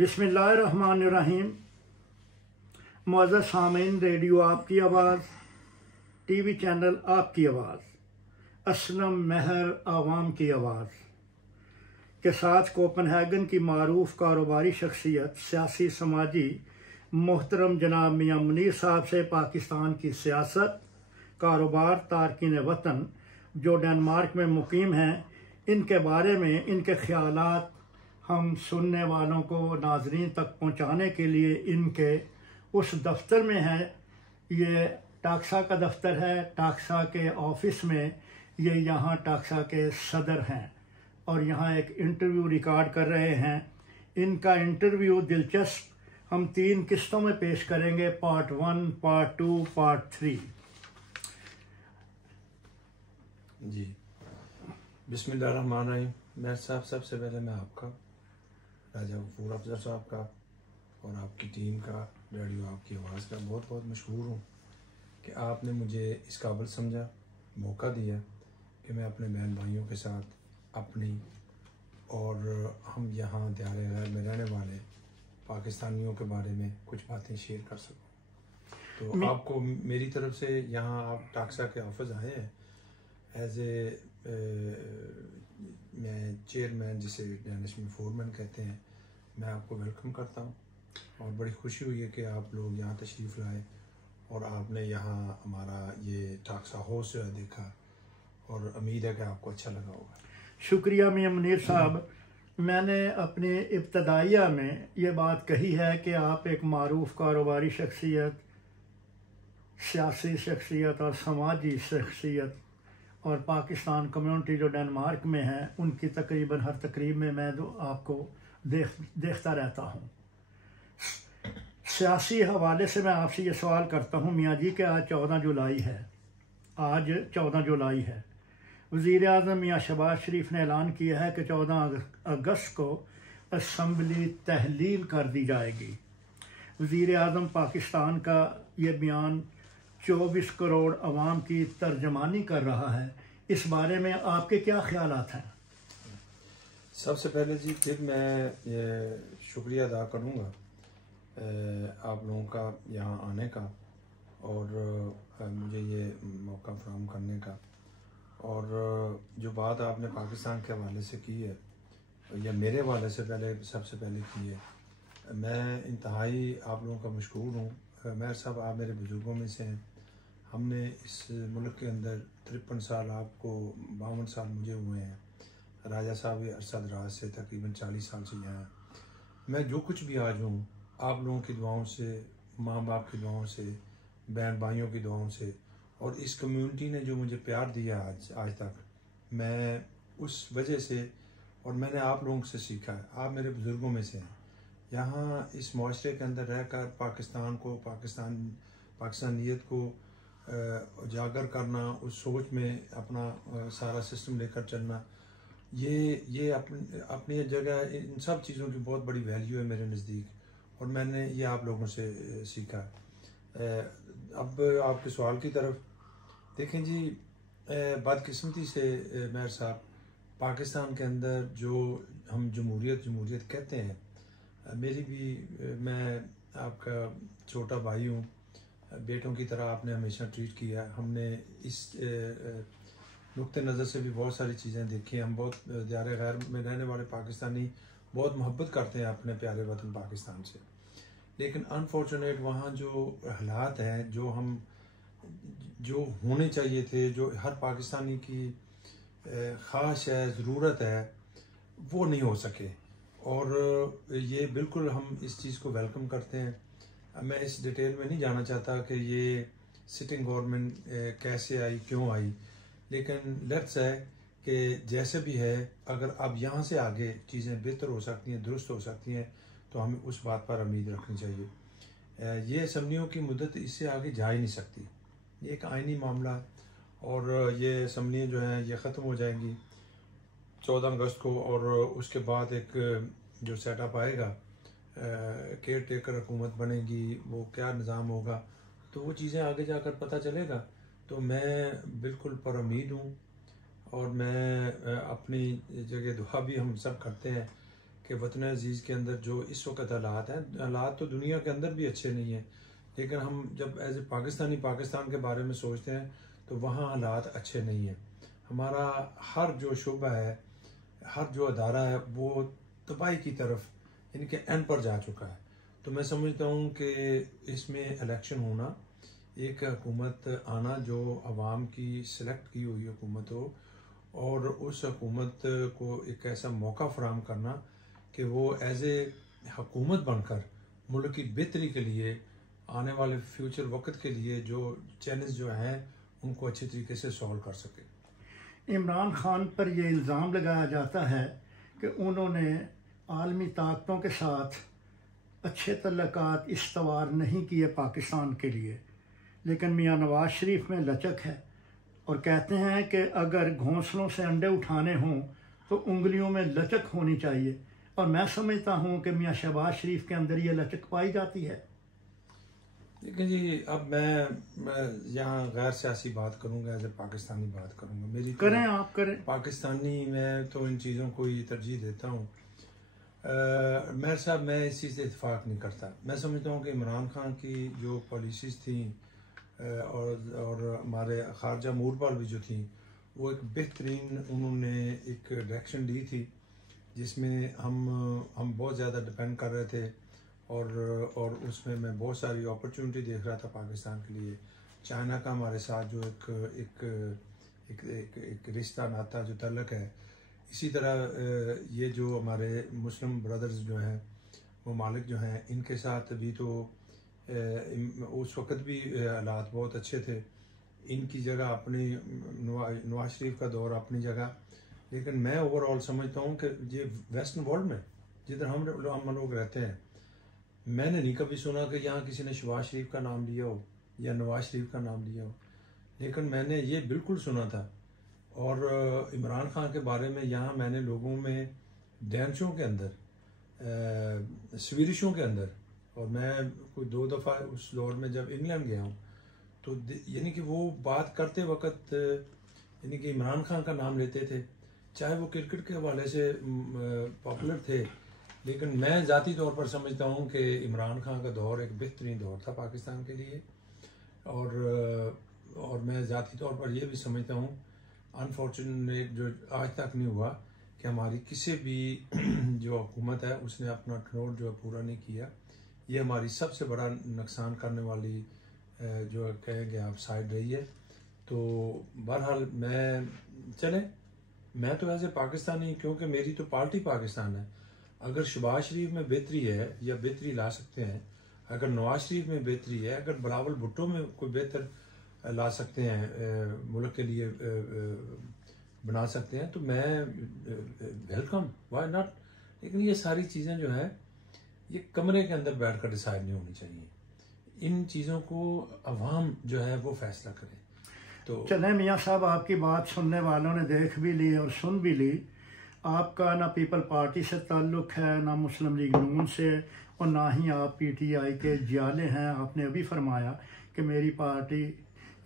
बिस्मिल्लाहिर्रहमानिर्रहीम। मुअज़्ज़ज़ सामीन, रेडियो आपकी आवाज़, टीवी चैनल आपकी आवाज़, असलम महर आवाम की आवाज़ के साथ कोपनहेगन की मारूफ कारोबारी शख्सियत, सियासी समाजी मोहतरम जनाब मियाँ मुनीर साहब से पाकिस्तान की सियासत, कारोबार, तारकीन वतन जो डेनमार्क में मुकीम हैं, इनके बारे में इनके ख्यालात हम सुनने वालों को, नाजरीन तक पहुँचाने के लिए इनके उस दफ्तर में हैं। ये टाक्सा का दफ्तर है। टाक्सा के ऑफिस में ये यहाँ टाक्सा के सदर हैं और यहाँ एक इंटरव्यू रिकॉर्ड कर रहे हैं। इनका इंटरव्यू दिलचस्प हम 3 किस्तों में पेश करेंगे, पार्ट 1, पार्ट 2, पार्ट 3। जी, बिस्मिल्लाहिर्रहमानिर्रहीम। मैं साहब, सबसे पहले मैं आपका, राजा गफूर अफजल साहब का और आपकी टीम का, रेडियो आपकी आवाज़ का बहुत बहुत मशहूर हूँ कि आपने मुझे इस काबिल समझा, मौका दिया कि मैं अपने बहन भाइयों के साथ अपनी और हम यहाँ दियारे गैर में रहने वाले पाकिस्तानियों के बारे में कुछ बातें शेयर कर सकूँ। तो आपको मेरी तरफ से, यहाँ आप टाक्सा के ऑफिस आए हैं एज ए मैं चेयरमैन, जिसे डेनिश में फोरमैन कहते हैं, मैं आपको वेलकम करता हूँ और बड़ी खुशी हुई है कि आप लोग यहाँ तशरीफ़ लाए और आपने यहाँ हमारा ये टाक्सा हाउस जो है देखा, और उम्मीद है कि आपको अच्छा लगा होगा। शुक्रिया मियाँ मुनीर साहब। मैंने अपने इब्तदाइया में ये बात कही है कि आप एक मारूफ कारोबारी शख्सियत, सियासी शख्सियत और समाजी शख्सियत, और पाकिस्तान कम्युनिटी जो डेनमार्क में है उनकी तकरीबन हर तकरीब में मैं आपको देखता रहता हूँ। सियासी हवाले से मैं आपसे ये सवाल करता हूँ मियाँ जी कि आज 14 जुलाई है। आज 14 जुलाई है। वज़ीर आज़म मियाँ शहबाज शरीफ ने ऐलान किया है कि 14 अगस्त को असम्बली तहलील कर दी जाएगी। वज़ीर आज़म पाकिस्तान का ये बयान 24 करोड़ अवाम की तर्जमानी कर रहा है। इस बारे में आपके क्या ख्यालात हैं? सबसे पहले जी, फिर मैं ये शुक्रिया अदा करूँगा आप लोगों का यहाँ आने का और मुझे ये मौका फराहम करने का। और जो बात आपने पाकिस्तान के हवाले से की है, या मेरे हवाले से सबसे पहले की है, मैं इंतहाई आप लोगों का मशकूर हूँ। मैं साहब, आप मेरे बुज़ुर्गों में से हैं। हमने इस मुल्क के अंदर 53 साल, आपको 52 साल मुझे हुए हैं। राजा साहब ये अरसा दराज से तकरीबन 40 साल से यहाँ हैं। मैं जो कुछ भी आज हूँ, आप लोगों की दुआओं से, माँ बाप की दुआओं से, बहन भाइयों की दुआओं से, और इस कम्युनिटी ने जो मुझे प्यार दिया आज तक, मैं उस वजह से, और मैंने आप लोगों से सीखा है, आप मेरे बुज़ुर्गों में से हैं। यहाँ इस माशरे के अंदर रहकर पाकिस्तान को, पाकिस्तानियत को उजागर करना, उस सोच में अपना सारा सिस्टम लेकर चलना, ये अपनी जगह, इन सब चीज़ों की बहुत बड़ी वैल्यू है मेरे नज़दीक, और मैंने ये आप लोगों से सीखा है। अब आपके सवाल की तरफ देखें जी, बदकिस्मती से मेयर साहब, पाकिस्तान के अंदर जो हम जमहूरियत कहते हैं, मेरी भी, मैं आपका छोटा भाई हूँ, बेटों की तरह आपने हमेशा ट्रीट किया। हमने इस नुक्ते नज़र से भी बहुत सारी चीज़ें देखी। हम बहुत दियारे गैर में रहने वाले पाकिस्तानी बहुत मोहब्बत करते हैं अपने प्यारे वतन पाकिस्तान से, लेकिन अनफॉर्चुनेट वहाँ जो हालात हैं, जो होने चाहिए थे, जो हर पाकिस्तानी की ख्वाहिश है, ज़रूरत है, वो नहीं हो सके। और ये बिल्कुल हम इस चीज़ को वेलकम करते हैं। मैं इस डिटेल में नहीं जाना चाहता कि ये सिटिंग गवर्नमेंट कैसे आई, क्यों आई, लेकिन लेट्स है कि जैसे भी है, अगर अब यहाँ से आगे चीज़ें बेहतर हो सकती हैं, दुरुस्त हो सकती हैं, तो हमें उस बात पर उम्मीद रखनी चाहिए। ये असम्बलियों की मुद्दत इससे आगे जा ही नहीं सकती। ये एक आइनी मामला है और ये असम्बलियाँ जो हैं ये ख़त्म हो जाएंगी 14 अगस्त को, और उसके बाद एक जो सेटअप आएगा, केयर टेकर हुकूमत बनेगी, वो क्या निज़ाम होगा, तो वो चीज़ें आगे जाकर पता चलेगा। तो मैं बिल्कुल पर उम्मीद हूँ, और मैं अपनी जगह दुआ भी हम सब करते हैं कि वतन अजीज़ के अंदर जो इस वक्त हालात हैं, हालात तो दुनिया के अंदर भी अच्छे नहीं हैं, लेकिन हम जब एज ए पाकिस्तानी पाकिस्तान के बारे में सोचते हैं तो वहाँ हालात अच्छे नहीं हैं। हमारा हर जो शुबा है, हर जो अदारा है, वो तबाही की तरफ इनके एंड पर जा चुका है। तो मैं समझता हूँ कि इसमें इलेक्शन होना, एक हुकूमत आना जो अवाम की सिलेक्ट की हुई हुकूमत हो, और उस हुकूमत को एक ऐसा मौका फराहम करना कि वो एज ए हुकूमत बनकर मुल्क की बेहतरी के लिए, आने वाले फ्यूचर वक्त के लिए जो चैलेंज जो हैं उनको अच्छे तरीके से सॉल्व कर सके। इमरान खान पर यह इल्ज़ाम लगाया जाता है कि उन्होंने आलमी ताकतों के साथ अच्छे तल्लुकात इस्तवार नहीं किए पाकिस्तान के लिए, लेकिन मियाँ नवाज शरीफ में लचक है और कहते हैं कि अगर घोंसलों से अंडे उठाने हों तो उंगलियों में लचक होनी चाहिए, और मैं समझता हूँ कि मियाँ शहबाज शरीफ के अंदर ये लचक पाई जाती है। देखिए जी, अब मैं यहाँ गैर सियासी बात करूँगा, एज ए पाकिस्तानी बात करूँगा। मेरी करें, आप करें। पाकिस्तानी मैं तो इन चीज़ों को ही तरजीह देता हूँ। मेरे साहब, मैं इस चीज़ से इत्तेफाक नहीं करता। मैं समझता हूँ कि इमरान खान की जो पॉलिसीज़ थी और हमारे खारजा मूरपाल भी जो थी, वो एक बेहतरीन उन्होंने एक डायरेक्शन दी थी, जिसमें हम बहुत ज़्यादा डिपेंड कर रहे थे, और उसमें मैं बहुत सारी अपॉर्चुनिटी देख रहा था पाकिस्तान के लिए। चाइना का हमारे साथ जो एक रिश्ता नाता जो तल्लक है, इसी तरह ये जो हमारे मुस्लिम ब्रदर्स जो हैं, ममालिक जो हैं, इनके साथ भी तो उस वक़्त भी हालात बहुत अच्छे थे। इनकी जगह अपनी नवाज शरीफ का दौर अपनी जगह, लेकिन मैं ओवरऑल समझता हूँ कि ये वेस्टर्न वर्ल्ड में जिधर हम लोग रहते हैं, मैंने नहीं कभी सुना कि यहाँ किसी ने शहबाज शरीफ का नाम लिया हो या नवाज शरीफ का नाम लिया हो, लेकिन मैंने ये बिल्कुल सुना था। और इमरान खान के बारे में यहाँ मैंने लोगों में, डैनिशों के अंदर, स्वीडिशों के अंदर, और मैं कोई 2 दफ़ा उस दौर में जब इंग्लैंड गया हूँ, तो यानी कि वो बात करते वक्त यानी कि इमरान खान का नाम लेते थे, चाहे वो क्रिकेट के हवाले से पॉपुलर थे, लेकिन मैं ज़ाती तौर पर समझता हूँ कि इमरान खान का दौर एक बेहतरीन दौर था पाकिस्तान के लिए। और मैं ज़ाती तौर पर यह भी समझता हूँ, अनफॉर्चुनेट जो आज तक नहीं हुआ कि हमारी किसी भी जो हुकूमत है उसने अपना टर्नओवर जो है पूरा नहीं किया। ये हमारी सबसे बड़ा नुकसान करने वाली जो कहेंगे आप साइड रही है। तो बहरहाल मैं तो ऐसे पाकिस्तानी, क्योंकि मेरी तो पार्टी पाकिस्तान है। अगर शहबाज शरीफ में बेहतरी है या बेहतरी ला सकते हैं, अगर नवाज शरीफ में बेहतरी है, अगर बिलावल भुट्टो में कोई बेहतर ला सकते हैं, मुल्क के लिए बना सकते हैं, तो मैं वेलकम, व्हाई नॉट। लेकिन ये सारी चीज़ें जो है ये कमरे के अंदर बैठ कर डिसाइड नहीं होनी चाहिए। इन चीज़ों को अवाम जो है वो फैसला करे। तो चलें मियाँ साहब, आपकी बात सुनने वालों ने देख भी ली और सुन भी ली। आपका ना पीपल पार्टी से ताल्लुक़ है, ना मुस्लिम लीग नून से, और ना ही आप पीटीआई के जियाले हैं। आपने अभी फरमाया कि मेरी पार्टी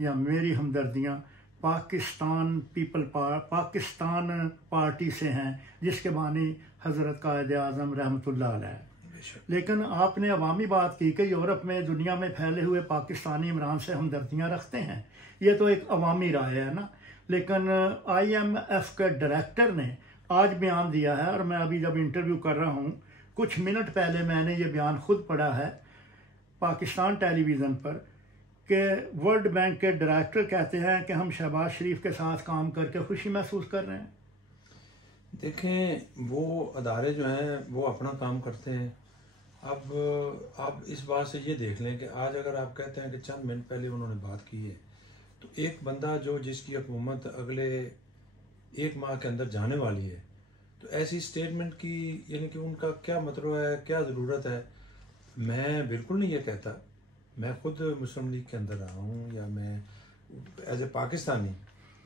या मेरी हमदर्दियाँ पाकिस्तान पाकिस्तान पार्टी से हैं, जिसके बानी हज़रत कायद आज़म रहमतुल्लाह अलैह। लेकिन आपने अवामी बात की कि यूरोप में, दुनिया में फैले हुए पाकिस्तानी इमरान से हमदर्दियाँ रखते हैं। ये तो एक अवामी राय है ना। लेकिन IMF के डायरेक्टर ने आज बयान दिया है, और मैं अभी जब इंटरव्यू कर रहा हूँ, कुछ मिनट पहले मैंने ये बयान खुद पढ़ा है पाकिस्तान टेलीविज़न पर, कि वर्ल्ड बैंक के डायरेक्टर कहते हैं कि हम शहबाज शरीफ के साथ काम करके खुशी महसूस कर रहे हैं। देखें, वो अदारे जो हैं वो अपना काम करते हैं। अब आप इस बात से ये देख लें कि आज अगर आप कहते हैं कि चंद मिनट पहले उन्होंने बात की है, तो एक बंदा जो जिसकी हुकूमत अगले 1 माह के अंदर जाने वाली है, तो ऐसी स्टेटमेंट की यानी कि उनका क्या मतलब है, क्या ज़रूरत है। मैं बिल्कुल नहीं ये कहता, मैं खुद मुस्लिम लीग के अंदर रहा हूँ, या मैं एज ए पाकिस्तानी,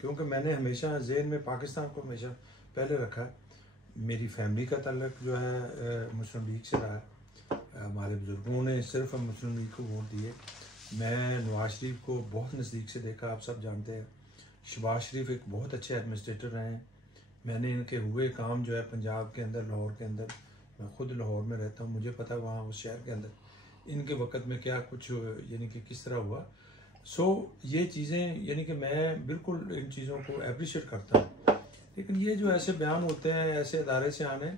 क्योंकि मैंने हमेशा ज़हन में पाकिस्तान को हमेशा पहले रखा। मेरी फैमिली का ताल्लुक जो है मुस्लिम लीग से रहा है। हमारे बुजुर्गों ने सिर्फ मुस्लिम लीग को वोट दिए। मैं नवाज शरीफ को बहुत नज़दीक से देखा, आप सब जानते हैं। शहबाज शरीफ एक बहुत अच्छे एडमिनिस्ट्रेटर रहे हैं। मैंने इनके हुए काम जो है पंजाब के अंदर, लाहौर के अंदर, मैं ख़ुद लाहौर में रहता हूँ, मुझे पता है वहाँ उस शहर के अंदर इनके वक़्त में क्या कुछ यानी कि किस तरह हुआ। सो ये चीज़ें यानी कि मैं बिल्कुल इन चीज़ों को अप्रिशिएट करता हूँ, लेकिन ये जो ऐसे बयान होते हैं ऐसे इदारे से आने,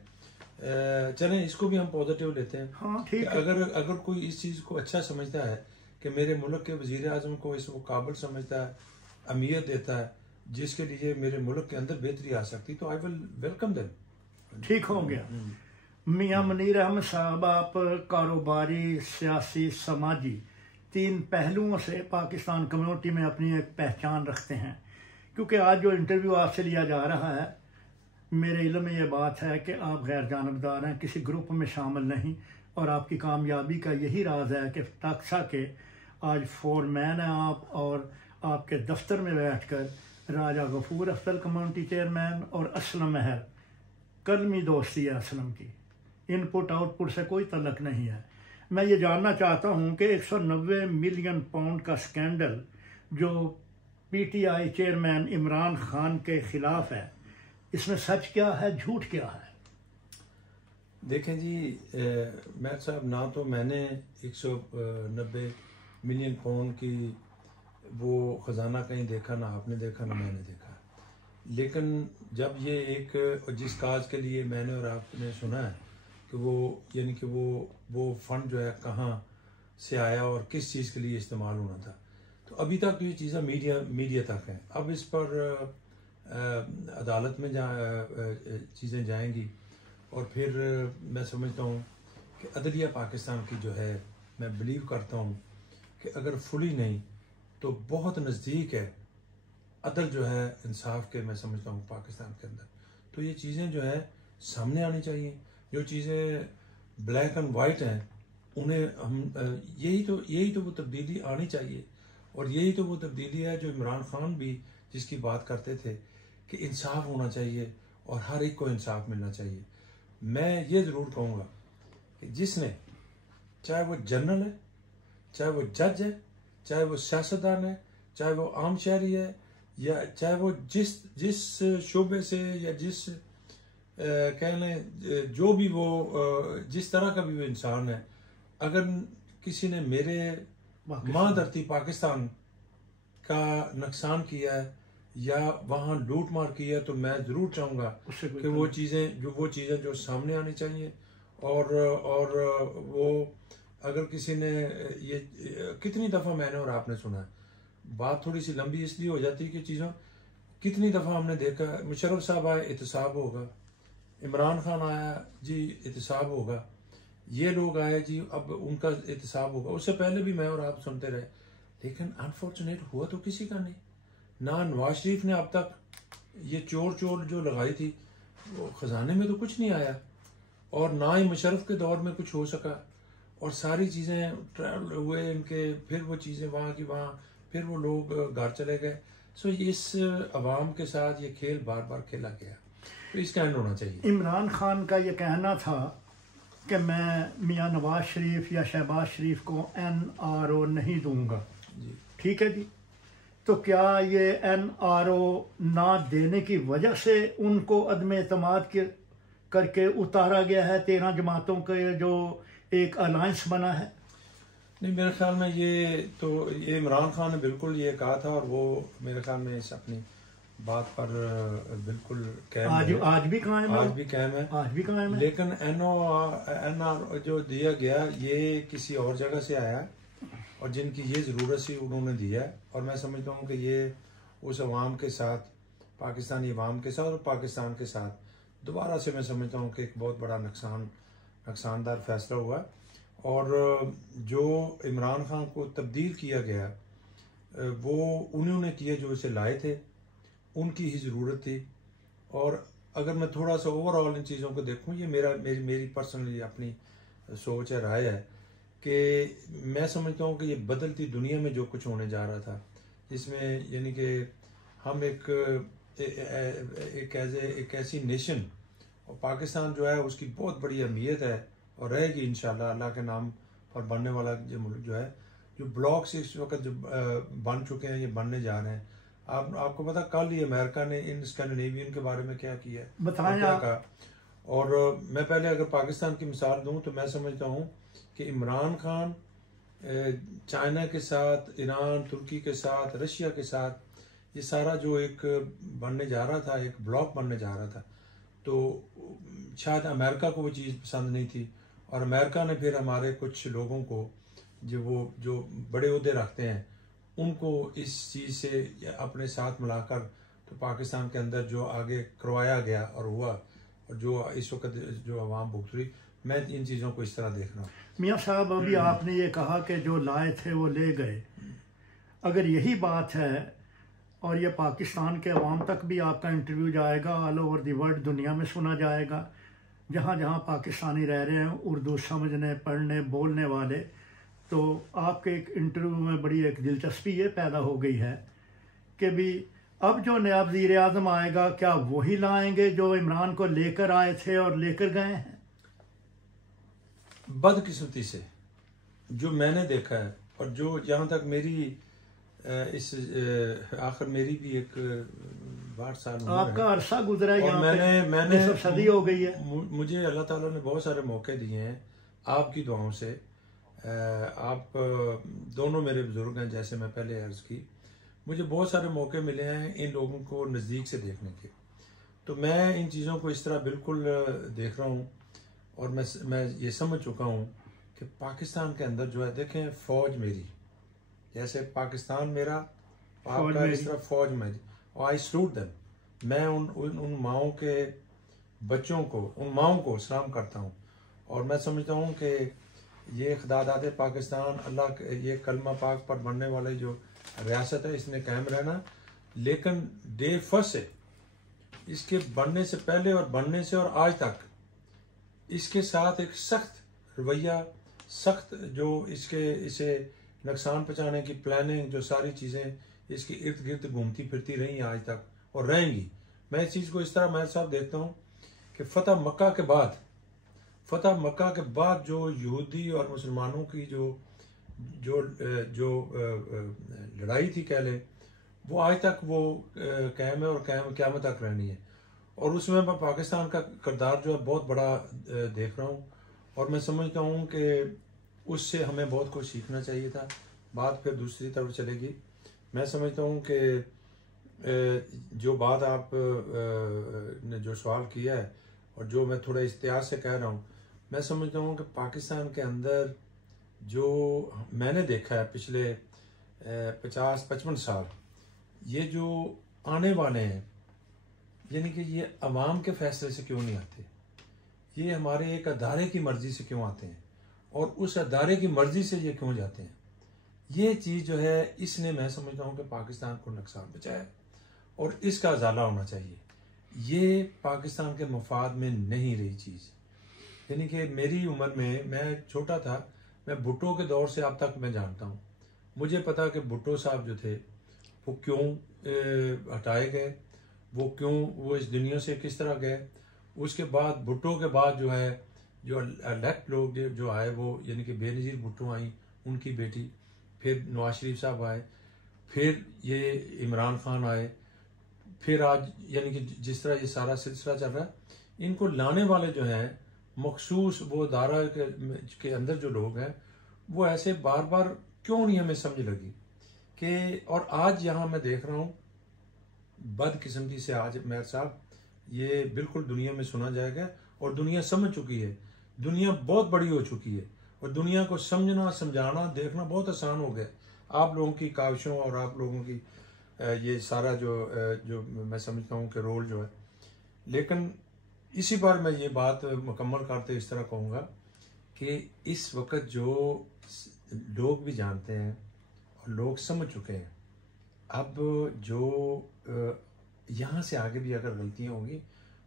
चलें इसको भी हम पॉजिटिव लेते हैं। हाँ ठीक है। अगर कोई इस चीज़ को अच्छा समझता है कि मेरे मुल्क के वज़ीर आज़म को इस वो काबिल समझता है, अहमियत देता है, जिसके लिए मेरे मुल्क के अंदर बेहतरी आ सकती, तो आई विल वेलकम देम। ठीक हो गया। मियां मुनीर अहमद साहब, आप कारोबारी, सियासी, समाजी 3 पहलुओं से पाकिस्तान कम्युनिटी में अपनी एक पहचान रखते हैं। क्योंकि आज जो इंटरव्यू आपसे लिया जा रहा है, मेरे इल्म में ये बात है कि आप गैर जानबदार हैं, किसी ग्रुप में शामिल नहीं, और आपकी कामयाबी का यही राज है कि ताकसा के आज फोरमैन हैं आप, और आपके दफ्तर में बैठकर राजा गफूर अफजल कम्युनिटी चेयरमैन और असलम महर, कलमी दोस्ती है असलम की, इनपुट आउटपुट से कोई तल्लक नहीं है। मैं ये जानना चाहता हूँ कि 190 मिलियन पाउंड का स्कैंडल जो पीटीआई चेयरमैन इमरान खान के खिलाफ है, इसमें सच क्या है, झूठ क्या है? देखें जी, मैं साहब, ना तो मैंने 190 मिलियन पाउंड की वो ख़जाना कहीं देखा, ना आपने देखा, ना मैंने देखा। लेकिन जब ये एक जिस काज के लिए मैंने और आपने सुना है कि वो यानी कि वो फंड जो है कहाँ से आया और किस चीज़ के लिए इस्तेमाल होना था, तो अभी तक तो ये चीज़ें मीडिया तक हैं। अब इस पर अदालत में चीज़ें जाएंगी, और फिर मैं समझता हूँ कि अदलिया पाकिस्तान की जो है, मैं बिलीव करता हूँ कि अगर फुली नहीं तो बहुत नज़दीक है अदल जो है इंसाफ के, मैं समझता हूँ पाकिस्तान के अंदर। तो ये चीज़ें जो है सामने आनी चाहिए, जो चीज़ें ब्लैक एंड वाइट हैं उन्हें हम यही तो वो तब्दीली आनी चाहिए, और यही तो वो तब्दीली है जो इमरान खान भी जिसकी बात करते थे कि इंसाफ होना चाहिए और हर एक को इंसाफ मिलना चाहिए। मैं ये ज़रूर कहूँगा कि जिसने, चाहे वो जनरल है, चाहे वो जज है, चाहे वो सियासतदान है, चाहे वो आम शहरी है, या चाहे वो जिस शोबे से या जिस कह लें जो भी वो जिस तरह का भी वो इंसान है, अगर किसी ने मेरे माँ धरती पाकिस्तान का नुकसान किया है या वहाँ लूट मार की है, तो मैं ज़रूर चाहूँगा कि वो चीज़ें जो सामने आनी चाहिए। और वो अगर किसी ने ये कितनी दफ़ा मैंने और आपने सुना है, बात थोड़ी सी लंबी इसलिए हो जाती है कि चीज़ों कितनी दफ़ा हमने देखा, मुशर्रफ साहब आए एहतसाब होगा, इमरान खान आया जी एहतसाब होगा, ये लोग आए जी अब उनका एहतसाब होगा। उससे पहले भी मैं और आप सुनते रहे, लेकिन अनफॉर्चुनेट हुआ तो किसी का नहीं। ना नवाज शरीफ ने अब तक ये चोर जो लगाई थी वो ख़जाने में तो कुछ नहीं आया, और ना ही मुशर्रफ के दौर में कुछ हो सका, और सारी चीज़ें ट्रैवल हुए इनके, फिर वो चीज़ें वहाँ की वहाँ, फिर वो लोग घर चले गए। सो इस अवाम के साथ ये खेल बार बार खेला गया, तो इसका एंड होना चाहिए। इमरान खान का ये कहना था कि मैं मियां नवाज शरीफ या शहबाज शरीफ को NRO नहीं दूंगा, ठीक है जी, तो क्या ये NRO ना देने की वजह से उनको अदम एतमाद करके उतारा गया है 13 जमातों के जो एक अलायंस बना है? नहीं, मेरे ख्याल में ये इमरान खान ने बिल्कुल ये कहा था, और वो मेरे ख्याल में इस अपनी बात पर बिल्कुल कायम है। आज भी कायम है। लेकिन NRO जो दिया गया ये किसी और जगह से आया, और जिनकी ये ज़रूरत थी उन्होंने दिया है, और मैं समझता हूँ कि ये उस अवाम के साथ, पाकिस्तानी अवाम के साथ और पाकिस्तान के साथ दोबारा से मैं समझता हूँ कि एक बहुत बड़ा नुकसानदार फैसला हुआ। और जो इमरान खान को तब्दील किया गया वो उन्होंने किए जो इसे लाए थे, उनकी ही ज़रूरत थी। और अगर मैं थोड़ा सा ओवरऑल इन चीज़ों को देखूँ, ये मेरी पर्सनली अपनी सोच है, राय है कि मैं समझता हूँ कि ये बदलती दुनिया में जो कुछ होने जा रहा था, जिसमें यानी कि हम एक ऐसी नेशन, और पाकिस्तान जो है उसकी बहुत बड़ी अहमियत है और रहेगी इंशाल्लाह अल्लाह के नाम पर बनने वाला जो मुल्क जो है, जो ब्लॉक्स इस वक्त जो बन चुके हैं, ये बनने जा रहे हैं। आपको पता कल ही अमेरिका ने इन स्कैंडिनेवियन के बारे में क्या किया है, बताया कहा, और मैं पहले अगर पाकिस्तान की मिसाल दूं तो मैं समझता हूं कि इमरान खान चाइना के साथ, ईरान, तुर्की के साथ, रशिया के साथ ये सारा जो एक बनने जा रहा था, एक ब्लॉक बनने जा रहा था, तो शायद अमेरिका को वो चीज़ पसंद नहीं थी और अमेरिका ने फिर हमारे कुछ लोगों को जो बड़े ओहदे रखते हैं उनको इस चीज़ से अपने साथ मिलाकर तो पाकिस्तान के अंदर जो आगे करवाया गया और हुआ और जो इस वक्त जो अवाम भुगत रही, मैं इन चीज़ों को इस तरह देख रहा हूँ। मियाँ साहब, अभी आपने ये कहा कि जो लाए थे वो ले गए, अगर यही बात है और ये पाकिस्तान के अवाम तक भी आपका इंटरव्यू जाएगा, ऑल ओवर दी वर्ल्ड दुनिया में सुना जाएगा, जहाँ जहाँ पाकिस्तानी रह रहे हैं उर्दू समझने, पढ़ने, बोलने वाले, तो आपके एक इंटरव्यू में बड़ी एक दिलचस्पी ये पैदा हो गई है कि भी अब जो नया वज़ीर आज़म आएगा क्या वही लाएंगे जो इमरान को लेकर आए थे और लेकर गए हैं? बदकिस्मती से जो मैंने देखा है और जो जहाँ तक मेरी इस आखिर मेरी भी एक 12 साल आपका अरसा गुजरा है, और मैंने सदी हो गई है। मुझे अल्लाह ताला ने बहुत सारे मौके दिए हैं आपकी दुआओं से। आप दोनों मेरे बुजुर्ग हैं, जैसे मैं पहले अर्ज की, मुझे बहुत सारे मौके मिले हैं इन लोगों को नज़दीक से देखने के, तो मैं इन चीज़ों को इस तरह बिल्कुल देख रहा हूँ और मैं ये समझ चुका हूँ कि पाकिस्तान के अंदर जो है, देखें फ़ौज मेरी, जैसे पाकिस्तान मेरा, आपका इस तरह फ़ौज मेरी, और आई सलूट देम। मैं उन माओं के बच्चों को, उन माओं को सलाम करता हूँ और मैं समझता हूँ कि ये ख़ुदादाद पाकिस्तान, अल्लाह ये कलमा पाक पर बनने वाली जो रियासत है इसने कायम रहना, लेकिन डे फर्स्ट से, इसके बनने से पहले और बनने से और आज तक इसके साथ एक सख्त रवैया, सख्त जो इसे नुकसान पहुँचाने की प्लानिंग, जो सारी चीज़ें इसके इर्द गिर्द घूमती फिरती रही आज तक और रहेंगी। मैं इस चीज़ को इस तरह मैं साहब देखता हूँ कि फतह मक्का के बाद जो यहूदी और मुसलमानों की जो लड़ाई थी कह लें, वो आज तक वो कायम है और क़यामत तक रहनी है। और उसमें मैं पाकिस्तान का किरदार जो है बहुत बड़ा देख रहा हूँ और मैं समझता हूँ कि उससे हमें बहुत कुछ सीखना चाहिए था। बात फिर दूसरी तरफ चलेगी। मैं समझता हूँ कि जो बात आप ने जो सवाल किया है और जो मैं थोड़ा इख्तियार से कह रहा हूँ, मैं समझता हूँ कि पाकिस्तान के अंदर जो मैंने देखा है पिछले 50-55 साल, ये जो आने वाले हैं, यानी कि ये अवाम के फैसले से क्यों नहीं आते, ये हमारे एक अदारे की मर्जी से क्यों आते हैं और उस अदारे की मर्जी से ये क्यों जाते हैं, ये चीज़ जो है इसने मैं समझता हूँ कि पाकिस्तान को नुकसान पहुँचाया और इसका अजाला होना चाहिए। ये पाकिस्तान के मफाद में नहीं रही चीज़। यानी कि मेरी उम्र में, मैं छोटा था, मैं भुट्टो के दौर से अब तक मैं जानता हूँ, मुझे पता कि भुट्टो साहब जो थे वो क्यों हटाए गए, वो क्यों वो इस दुनिया से किस तरह गए। उसके बाद भुट्टो के बाद जो है जो लेफ्ट लोग जो आए वो, यानी कि बेनज़ीर भुट्टो आई, उनकी बेटी, फिर नवाज शरीफ साहब आए, फिर ये इमरान खान आए, फिर आज यानी कि जिस तरह ये सारा सिलसिला चल रहा है, इनको लाने वाले जो हैं मखसूस वो दायरा के अंदर जो लोग हैं, वो ऐसे बार बार क्यों नहीं हमें समझ लगी कि, और आज यहाँ मैं देख रहा हूँ बदकिस्मती से, आज मेयर साहब ये बिल्कुल दुनिया में सुना जाएगा और दुनिया समझ चुकी है, दुनिया बहुत बड़ी हो चुकी है और दुनिया को समझना, समझाना, देखना बहुत आसान हो गया आप लोगों की काविशों और आप लोगों की ये सारा जो मैं समझता हूँ कि रोल जो है। लेकिन इसी बार मैं ये बात मुकम्मल करते इस तरह कहूँगा कि इस वक्त जो लोग भी जानते हैं और लोग समझ चुके हैं, अब जो यहाँ से आगे भी अगर गलतियाँ होंगी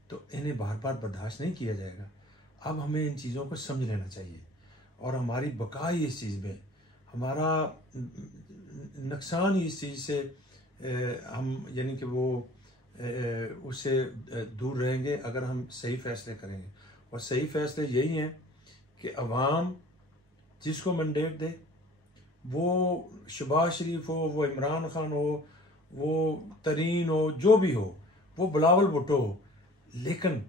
तो इन्हें बार बार बर्दाश्त नहीं किया जाएगा। अब हमें इन चीज़ों को समझ लेना चाहिए और हमारी बका ही इस चीज़ में, हमारा नुकसान ही इस चीज़ से हम यानी कि वो उससे दूर रहेंगे अगर हम सही फैसले करेंगे। और सही फैसले यही हैं कि अवाम जिसको मैंडेट दे, वो शहबाज शरीफ हो, वो इमरान खान हो, वो तरीन हो, जो भी हो, वो बिलावल भुट्टो हो, लेकिन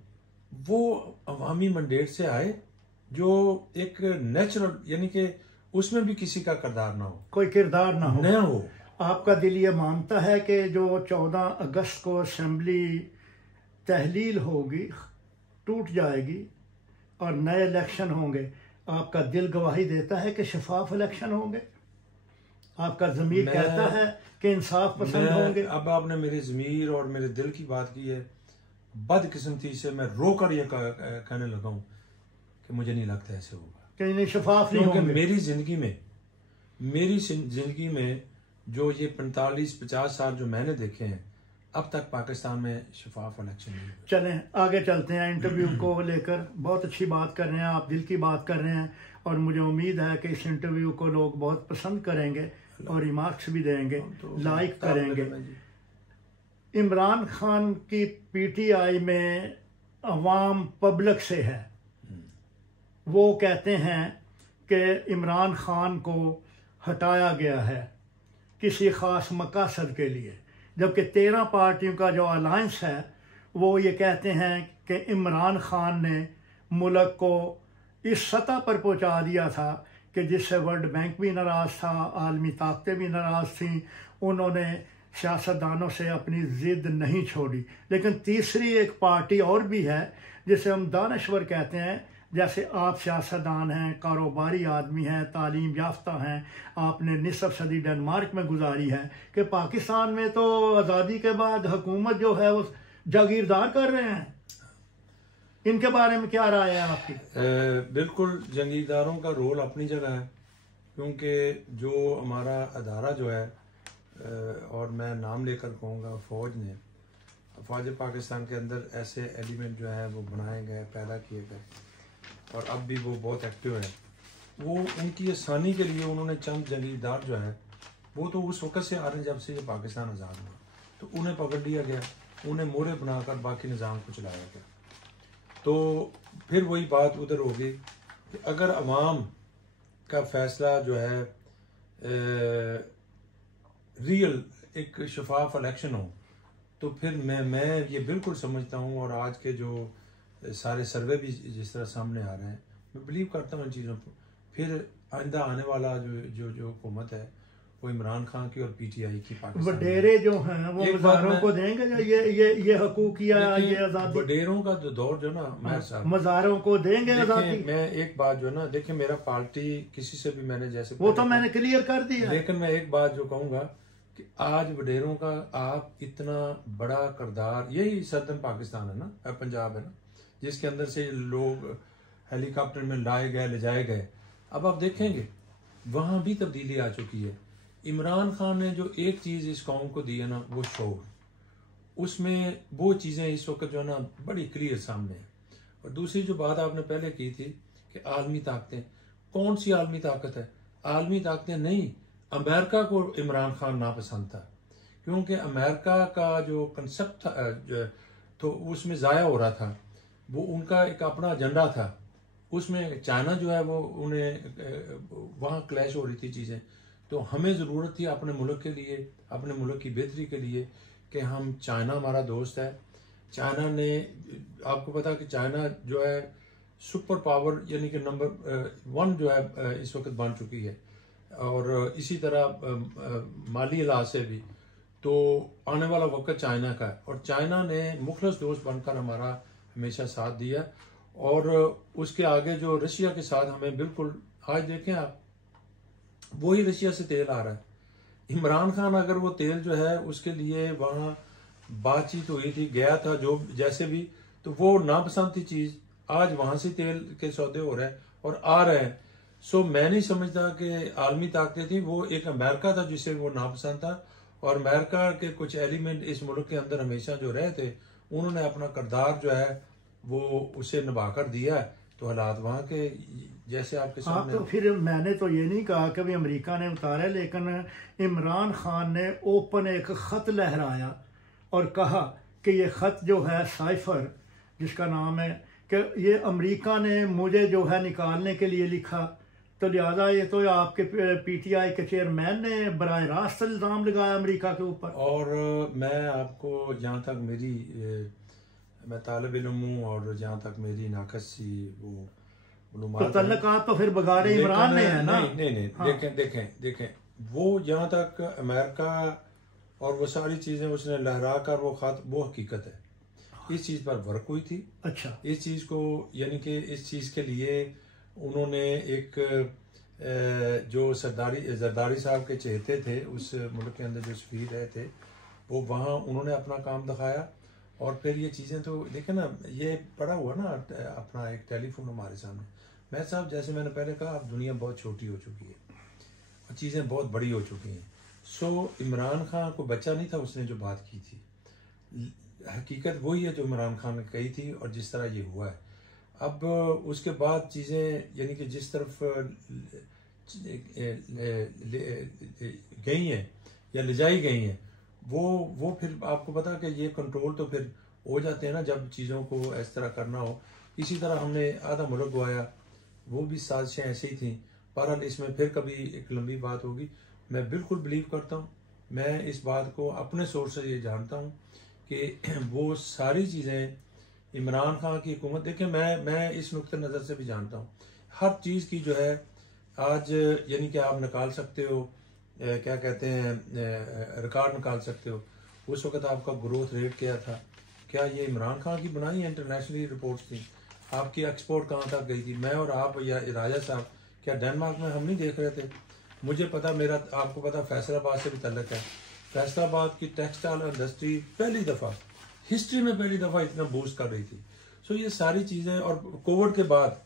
वो अवामी मैंडेट से आए, जो एक नेचुरल, यानी कि उसमें भी किसी का किरदार ना हो, कोई किरदार ना हो। आपका दिल ये मानता है कि जो 14 अगस्त को असेंबली तहलील होगी, टूट जाएगी और नए इलेक्शन होंगे, आपका दिल गवाही देता है कि शफाफ इलेक्शन होंगे? आपका ज़मीर कहता है कि इंसाफ पसंद होंगे? अब आपने मेरे ज़मीर और मेरे दिल की बात की है, बदकिस्मती से मैं रोकर ये कहने लगा हूँ कि मुझे नहीं लगता ऐसे होगा, कि नहीं शफाफ नहीं होंगे। मेरी जिंदगी में जो ये 45-50 साल जो मैंने देखे हैं, अब तक पाकिस्तान में शफाफ इलेक्शन नहीं हुआ। चलें आगे चलते हैं। इंटरव्यू को लेकर बहुत अच्छी बात कर रहे हैं आप, दिल की बात कर रहे हैं, और मुझे उम्मीद है कि इस इंटरव्यू को लोग बहुत पसंद करेंगे और रिमार्क्स भी देंगे, लाइक करेंगे। इमरान खान की पीटीआई में अवाम पब्लिक से है, वो कहते हैं कि इमरान खान को हटाया गया है किसी ख़ास मकसद के लिए, जबकि 13 पार्टियों का जो अलायंस है वो ये कहते हैं कि इमरान खान ने मुल्क को इस सतह पर पहुंचा दिया था कि जिससे वर्ल्ड बैंक भी नाराज़ था, आलमी ताकतें भी नाराज़ थीं। उन्होंने सियासतदानों से अपनी ज़िद नहीं छोड़ी। लेकिन तीसरी एक पार्टी और भी है जिसे हम दानश्वर कहते हैं, जैसे आप सियासतदान हैं, कारोबारी आदमी हैं, तालीम याफ्ता हैं, आपने निसफ सदी डेनमार्क में गुजारी है, कि पाकिस्तान में तो आज़ादी के बाद हुकूमत जो है वो जागीरदार कर रहे हैं। इनके बारे में क्या राय है आपकी? बिल्कुल, जागीरदारों का रोल अपनी जगह है, क्योंकि जो हमारा अदारा जो है, और मैं नाम लेकर कहूँगा, फ़ौज पाकिस्तान के अंदर ऐसे एलिमेंट जो है वो बनाए गए, पैदा किए गए, और अब भी वो बहुत एक्टिव है। वो उनकी आसानी के लिए उन्होंने चंद जागीरदार जो है वो तो उस वक़्त से आ रहे हैं जब से ये पाकिस्तान आज़ाद हुआ, तो उन्हें पकड़ लिया गया, उन्हें मोहरे बनाकर बाकी निज़ाम को चलाया गया। तो फिर वही बात उधर होगी कि अगर अवाम का फैसला जो है रियल एक शफाफ इलेक्शन हो, तो फिर मैं ये बिल्कुल समझता हूँ, और आज के जो सारे सर्वे भी जिस तरह सामने आ रहे हैं, मैं बिलीव करता हूँ इन चीज़ों को। फिर आइंदा आने वाला जो हुकूमत है वो इमरान खान की और पीटीआई की, पाकिस्तान वडेरे जो हैं वो मज़ारों को देंगे ये हकूक या ये आज़ादी? वडेरों का दौर जो ना, मज़ारों को देंगे आज़ादी? मैं एक बात जो ना, देखिए मेरा पार्टी किसी से भी मैंने जैसे वो तो मैंने क्लियर कर दिया, लेकिन मैं एक बात जो कहूँगा कि आज वडेरों का आप इतना बड़ा किरदार, यही सदर्न पाकिस्तान है ना, पंजाब है ना, जिसके अंदर से लोग हेलीकॉप्टर में लाए गए, ले जाए गए। अब आप देखेंगे वहां भी तब्दीली आ चुकी है। इमरान खान ने जो एक चीज इस कौम को दी है ना, वो शोर, उसमें वो चीजें इस वक्त जो है ना बड़ी क्लियर सामने है। और दूसरी जो बात आपने पहले की थी कि आलमी ताकतें, कौन सी आलमी ताकत है? आलमी ताकतें नहीं, अमेरिका को इमरान खान नापसंद था, क्योंकि अमेरिका का जो कंसेप्ट था तो उसमें ज़ाया हो रहा था, वो उनका एक अपना एजेंडा था, उसमें चाइना जो है वो उन्हें वहाँ क्लैश हो रही थी चीज़ें। तो हमें ज़रूरत थी अपने मुल्क के लिए, अपने मुल्क की बेहतरी के लिए, कि हम, चाइना हमारा दोस्त है। चाइना ने, आपको पता कि चाइना जो है सुपर पावर यानी कि नंबर 1 जो है इस वक्त बन चुकी है, और इसी तरह माली लिहाज से भी। तो आने वाला वक्त चाइना का है, और चाइना ने मुखलस दोस्त बनकर हमारा हमेशा साथ दिया। और उसके आगे जो रशिया के साथ हमें बिल्कुल, आज देखें आप, वही रशिया से तेल आ रहा है। इमरान खान अगर वो तेल जो है उसके लिए वहाँ बातचीत हुई थी, गया था जो जैसे भी, तो वो नापसंद थी चीज़, आज वहाँ से तेल के सौदे हो रहे हैं और आ रहे हैं। सो मैं नहीं समझता कि आलमी ताकतें थी, वो एक अमेरिका था जिसे वो नापसंद था, और अमेरिका के कुछ एलिमेंट इस मुल्क के अंदर हमेशा जो रहे थे, उन्होंने अपना किरदार जो है वो उसे निभा कर दिया है। तो हालात वहाँ के जैसे आपके सामने। तो फिर मैंने तो ये नहीं कहा कि भाई अमेरिका ने उतारा, लेकिन इमरान खान ने ओपन एक ख़त लहराया और कहा कि ये ख़त जो है साइफर, जिसका नाम है, कि ये अमेरिका ने मुझे जो है निकालने के लिए लिखा, तो लिहाजा ये तो आपके पीटीआई के चेयरमैन ने बराह रास्त इल्ज़ाम लगाया अमेरिका के ऊपर। और मैं आपको, जहाँ तक मेरी मैं तालिब इल्म हूँ और जहाँ तक मेरी नाकस सी वो तो तल्लुकात तो फिर बगारे इमरान ने है ना। नहीं हाँ। देखें वो जहाँ तक अमेरिका और वो सारी चीजें उसने लहरा कर वो हकीकत है। इस चीज पर वर्क हुई थी। अच्छा। इस चीज को यानी कि इस चीज के लिए उन्होंने एक जो जरदारी साहब के चहेते थे उस मुल्क के अंदर जो सफीर रहे थे वो वहाँ उन्होंने अपना काम दिखाया। और फिर ये चीज़ें तो देखें ना, ये पड़ा हुआ ना अपना एक टेलीफोन हमारे सामने। मैं साहब जैसे मैंने पहले कहा, अब दुनिया बहुत छोटी हो चुकी है और चीज़ें बहुत बड़ी हो चुकी हैं। सो इमरान खान को बच्चा नहीं था उसने जो बात की थी, हकीकत वही है जो इमरान खान ने कही थी और जिस तरह ये हुआ है। अब उसके बाद चीज़ें यानी कि जिस तरफ गई हैं या ले जाई गई हैं वो फिर आपको पता कि ये कंट्रोल तो फिर हो जाते हैं ना जब चीज़ों को इस तरह करना हो। इसी तरह हमने आधा मुल्क गवाया, वो भी साजिशें ऐसे ही थी। बहरहाल इसमें फिर कभी एक लंबी बात होगी। मैं बिल्कुल बिलीव करता हूँ, मैं इस बात को अपने सोर्स से ये जानता हूँ कि वो सारी चीज़ें इमरान खान की हुकूमत, देखिए मैं इस नुक्ते नज़र से भी जानता हूँ हर चीज़ की जो है आज यानी कि आप निकाल सकते हो, क्या कहते हैं, रिकॉर्ड निकाल सकते हो। उस वक्त आपका ग्रोथ रेट क्या था, क्या ये इमरान खान की बनाई इंटरनेशनली रिपोर्ट्स थी, आपकी एक्सपोर्ट कहाँ तक गई थी। मैं और आप या राजा साहब क्या डेनमार्क में हम नहीं देख रहे थे। मुझे पता, मेरा आपको पता फैसलाबाद से भी तल्लक है। फैसलाबाद की टेक्सटाइल इंडस्ट्री पहली दफ़ा हिस्ट्री में इतना बूस्ट कर रही थी। सो ये सारी चीज़ें, और कोविड के बाद,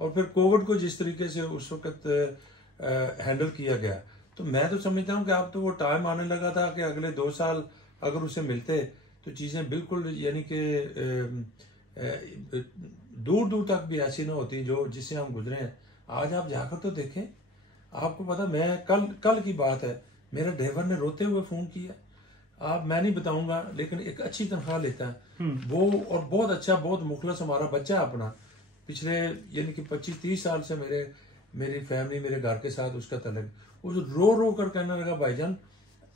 और फिर कोविड को जिस तरीके से उस वक्त हैंडल किया गया, तो मैं तो समझता हूँ कि अब तो वो टाइम आने लगा था कि अगले 2 साल अगर उसे मिलते तो चीज़ें बिल्कुल यानी कि दूर दूर तक भी ऐसी ना होती जो जिससे हम गुजरे हैं। आज आप जाकर तो देखें, आपको पता, मैं कल की बात है, मेरे ड्राइवर ने रोते हुए फ़ोन किया। मैं नहीं बताऊंगा, लेकिन एक अच्छी तनख्वाह लेता है वो, और बहुत अच्छा, बहुत मुखलस हमारा बच्चा अपना, पिछले यानी कि 25-30 साल से मेरी फैमिली, मेरे घर के साथ उसका तल्लुक। वो रो कर कहने लगा, भाईजान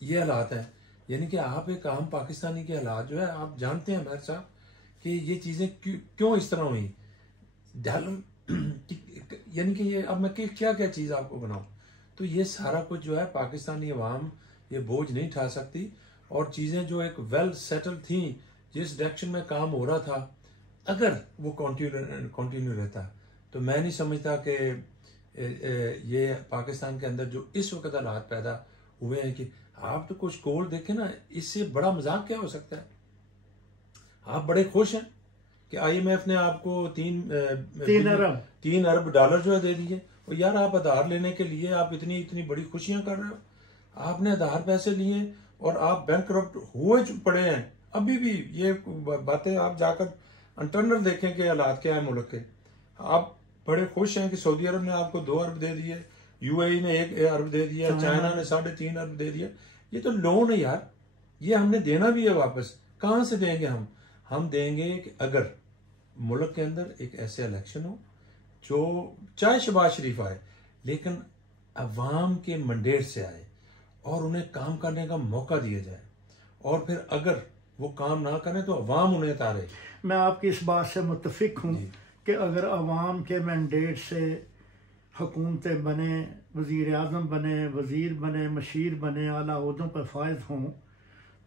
ये हालात हैं। यानी कि आप एक आम पाकिस्तानी के हालात जो है आप जानते हैं मेरे साहब कि ये चीज़ें क्यों इस तरह हुई। यानी कि ये अब मैं क्या क्या चीज़ आपको बनाऊं, तो ये सारा कुछ जो है पाकिस्तानी अवाम ये बोझ नहीं उठा सकती। और चीज़ें जो एक वेल सेटल थी, जिस डायरेक्शन में काम हो रहा था, अगर वो कंटिन्यू रहता तो मैं नहीं समझता कि ये पाकिस्तान के अंदर जो इस वक्त हालात पैदा हुए हैं कि आप तो कुछ गोल देखें ना, इससे बड़ा मजाक क्या हो सकता है। आप बड़े खुश हैं कि IMF ने आपको 3 अरब डॉलर जो है दे दिए। और यार आप आधार लेने के लिए आप इतनी बड़ी खुशियां कर रहे हो, आपने आधार पैसे लिए और आप बैंकरप्ट हुए पड़े हैं। अभी भी ये बातें आप जाकर इंटरनल देखें कि हालात क्या है मुल्क के। आप बड़े खुश हैं कि सऊदी अरब ने आपको 2 अरब दे दिए, UAE ने 1 अरब दे दिया, चाइना ने 3.5 अरब दे दिया। ये तो लोन है यार, ये हमने देना भी है वापस। कहां से देंगे हम देंगे कि अगर मुल्क के अंदर एक ऐसे इलेक्शन हो जो चाहे शहबाज शरीफ आए, लेकिन अवाम के मंडेट से आए और उन्हें काम करने का मौका दिया जाए, और फिर अगर वो काम ना करें तो अवाम उन्हें तारे। मैं आपकी इस बात से मुत्तफिक हूँ कि अगर अवाम के मैंडेट से हुकूमतें बने, वज़ीर आज़म बने, वज़ीर बने, मशीर बने, आला ओहदों पर फायज हों,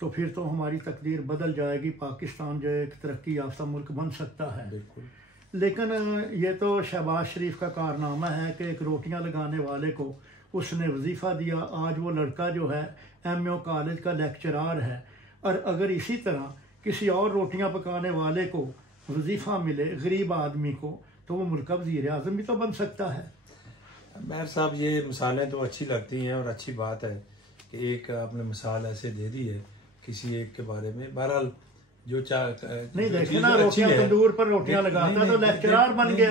तो फिर तो हमारी तकदीर बदल जाएगी। पाकिस्तान जो एक तरक्की याफ्ता मुल्क बन सकता है। बिल्कुल। लेकिन ये तो शहबाज शरीफ का कारनामा है कि एक रोटियां लगाने वाले को उसने वजीफ़ा दिया। आज वो लड़का जो है MO कॉलेज का लेक्चरार है, और अगर इसी तरह किसी और रोटियां पकाने वाले को वजीफ़ा मिले, गरीब आदमी को, तो वो मुल्क का वज़ीर आज़म भी तो बन सकता है। मेहर साहब ये मिसालें तो अच्छी लगती हैं और अच्छी बात है कि एक आपने मिसाल ऐसे दे दी है किसी एक के बारे में। बहरहाल जो नहीं देखे ना, रोटियां तंदूर पर रोटियां लगाता तो लेक्चरार बन गया,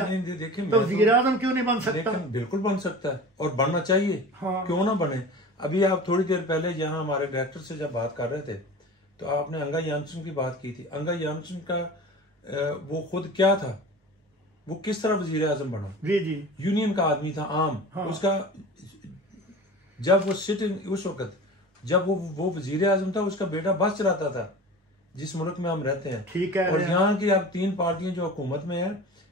तो वज़ीर आज़म क्यों नहीं बन सकता? बिल्कुल बन सकता है और बनना चाहिए। हाँ। क्यों ना बने। अभी आप थोड़ी देर पहले यहाँ हमारे डायरेक्टर से जब बात कर रहे थे तो आपने अंगा यांगचुन की बात की थी। अंगा यांगचुन का वो खुद क्या था, वो किस तरह वज़ीर आज़म बना। जी यूनियन का आदमी था, आम। हाँ। उसका जब वो उस वक्त जब वो वज़ीर आज़म था, उसका बेटा बस चलाता था। जिस मुल्क में हम रहते हैं। ठीक है। और यहाँ की अब 3 पार्टियां जो हुकूमत में है,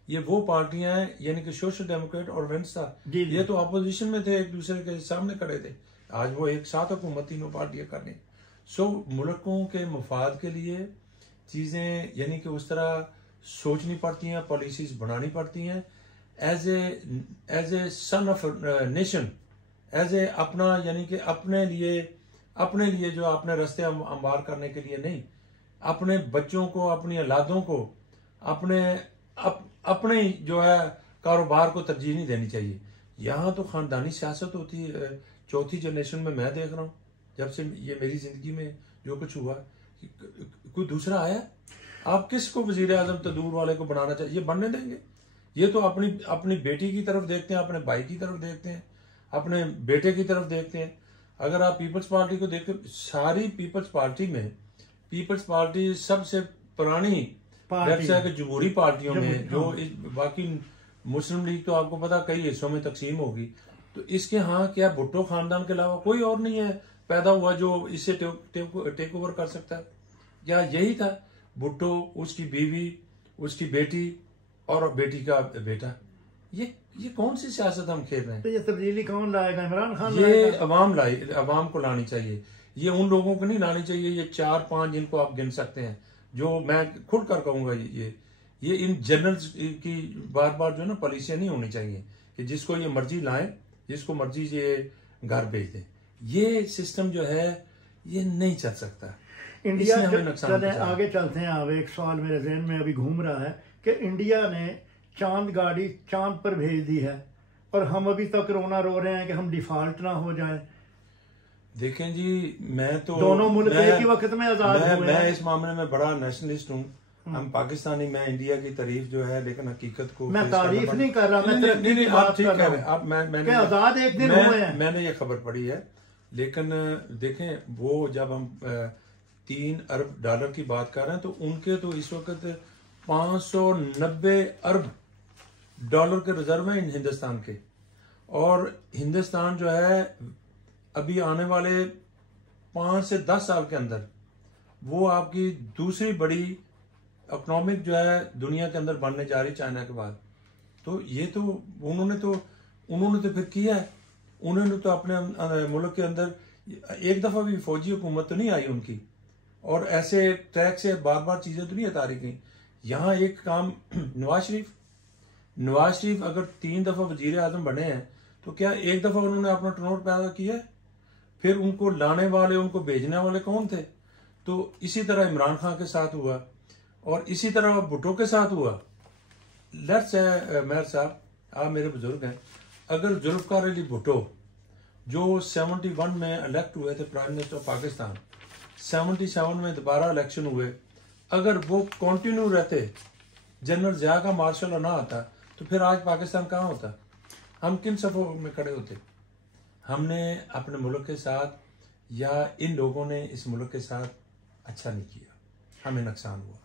ये वो पार्टियां हैं, यानी कि सोशल डेमोक्रेट और वेंस्टा, ये तो अपोजिशन में थे, एक दूसरे के सामने खड़े थे। आज वो एक साथ हुकूमत तीनों पार्टियां कर रही। सो मुल्कों के मफाद के लिए चीजें यानी कि उस तरह सोचनी पड़ती हैं, पॉलिसीज बनानी पड़ती हैं, as a son of nation, as a अपना, यानी कि अपने लिए जो अपने रास्ते हमवार करने के लिए नहीं, अपने बच्चों को, अपनी औलादों को, अपने जो है कारोबार को तरजीह नहीं देनी चाहिए। यहाँ तो खानदानी सियासत होती है। चौथी जनरेशन में मैं देख रहा हूँ, जब से ये मेरी जिंदगी में जो कुछ हुआ, कोई दूसरा आया, आप किसको वजीर आजम तदूर वाले को बनाना चाहिए? ये बनने देंगे? ये तो अपनी बेटी की तरफ देखते हैं, अपने भाई की तरफ देखते हैं, अपने बेटे की तरफ देखते हैं। अगर आप पीपल्स पार्टी को देखते, सारी पीपल्स पार्टी में, पीपल्स पार्टी सबसे पुरानी जमहूरी पार्टियों में, जो बाकी मुस्लिम लीग तो आपको पता कई हिस्सों में तकसीम होगी, तो इसके यहाँ क्या भुट्टो खानदान के अलावा कोई और नहीं है पैदा हुआ जो इससे टेक ओवर कर सकता है? या यही था भुट्टो, उसकी बीवी, उसकी बेटी और बेटी का बेटा? ये कौन सी सियासत हम खेल रहे हैं? तो ये तब्दीली कौन लाएगा? इमरान खान ये अवाम को लानी चाहिए। ये उन लोगों को नहीं लानी चाहिए, ये 4-5 जिनको आप गिन सकते हैं, जो मैं खुद कर कहूंगा, ये इन जनरल्स की बार बार जो है ना पॉलिसियां नहीं होनी चाहिए कि जिसको ये मर्जी लाएं, जिसको मर्जी ये घर भेज दें। ये सिस्टम जो है ये नहीं चल सकता। इंडिया आगे चलते हैं। अब एक सवाल मेरे जहन में अभी घूम रहा है कि इंडिया ने चांद गाड़ी चांद पर भेज दी है और हम अभी तक रोना रो रहे हैं कि हम डिफॉल्ट ना हो जाए। देखें जी, मैं तो दोनों मुल्क एक ही वक्त में आजाद हुए। मैं इस मामले में बड़ा नेशनलिस्ट हूँ। हम पाकिस्तानी, मैं इंडिया की तारीफ जो है, लेकिन हकीकत को मैं तारीफ नहीं कर रहा, मैं तरक्की की बात कर रहा हूं। अब मैंने आजाद एक दिन हुए हैं, मैंने ये खबर पढ़ी है। लेकिन देखें, वो जब हम $3 अरब की बात कर रहे हैं, तो उनके तो इस वक्त $590 अरब के रिजर्व हैं हिंदुस्तान के। और हिंदुस्तान जो है अभी आने वाले 5 से 10 साल के अंदर वो आपकी दूसरी बड़ी इकोनॉमिक जो है दुनिया के अंदर बनने जा रही, चाइना के बाद। तो ये तो उन्होंने तो फिर किया है। उन्होंने तो अपने मुल्क के अंदर एक दफा भी फौजी हुकूमत तो नहीं आई उनकी, और ऐसे ट्रैक से बार बार चीजें तो नहीं उतारी गई। यहाँ एक काम नवाज शरीफ अगर 3 दफा वजीर आजम बने हैं, तो क्या एक दफा उन्होंने अपना टर्नओवर पैदा किया है? फिर उनको लाने वाले, उनको भेजने वाले कौन थे? तो इसी तरह इमरान खान के साथ हुआ और इसी तरह भुट्टो के साथ हुआ। लेट्स मेयर साहब, आप मेरे बुजुर्ग हैं, अगर जुल्फकार अली भुट्टो जो 71 में इलेक्ट हुए थे प्राइम मिनिस्टर ऑफ पाकिस्तान, 77 में दोबारा इलेक्शन हुए, अगर वो कंटिन्यू रहते, जनरल जिया का मार्शल ना आता, तो फिर आज पाकिस्तान कहाँ होता? हम किन सफों में खड़े होते? हमने अपने मुल्क के साथ, या इन लोगों ने इस मुल्क के साथ अच्छा नहीं किया, हमें नुकसान हुआ।